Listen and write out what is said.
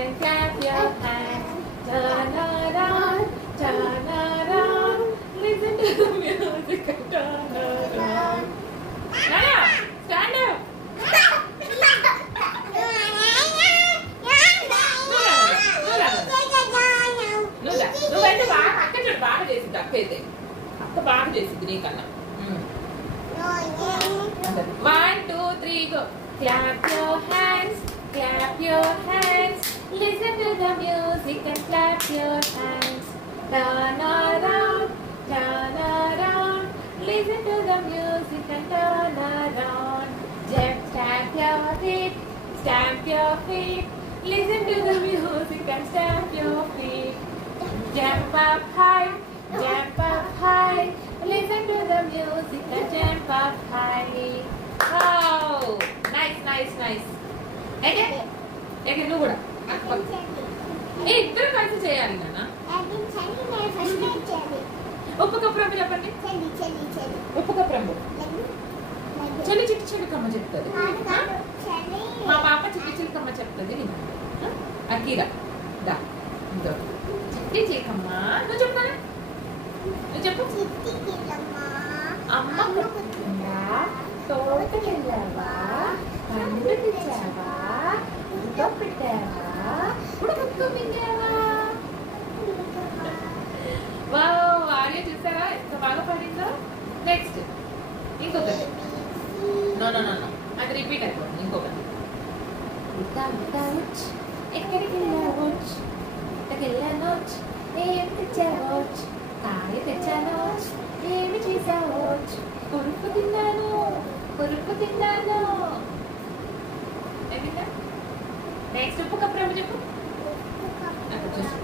and clap your hands. Turn around, listen to the music and turn around. Nana, stand up. నువ్వైతే బాగా అక్క చూడు బాగా చేసింది అక్క అయితే అక్క బాగా చేసింది నీకన్నా 1 2 3 go. Clap your hands, listen to the music and clap your hands. Turn around, listen to the music and turn around. Stamp your feet, listen to the music and stamp your feet. Jump up high, listen to the music and jump up high. Wow, nice. Again, నువ్వు కూడా ఇద్దరు కలిసి చేయాలి నాన్న. ఉప్పు cup చెప్పండి. ఉప్పు cup చెల్లి చిట్టి చిలుకమ్మ చెప్తుంది. మా పాప చిట్టి చిలుకమ్మ చెప్తుంది. అకీరా దా చిట్టి చిలుకమ్మ నువ్వు చెప్తానా? నువ్వు చెప్పు. అమ్మ పుట్టిందా, తోటకెళ్ళావా, పండు తెచ్చావా, ఉడక పెట్టావా, ఉడకతో మింగావా? వావ్, ఆర్య చూసారా ఎంత బాగా పాడిందో. నెక్స్ట్ ఇంకొకటి. నో అది రిపీట్ అయిపోయింది. ఇంకొకటి. ఎక్కడికి వెళ్ళావోచ్, ఎక్కడికెళ్ళానోచ్, ఏమి తెచ్చావోచ్, కాయ తెచ్చానోచ్, ఏమి చేసావోచ్, కొరుకు తిన్నాను. నెక్స్ట్ ఉప్పు కప్పు చెప్పు. అక్కడ చూసి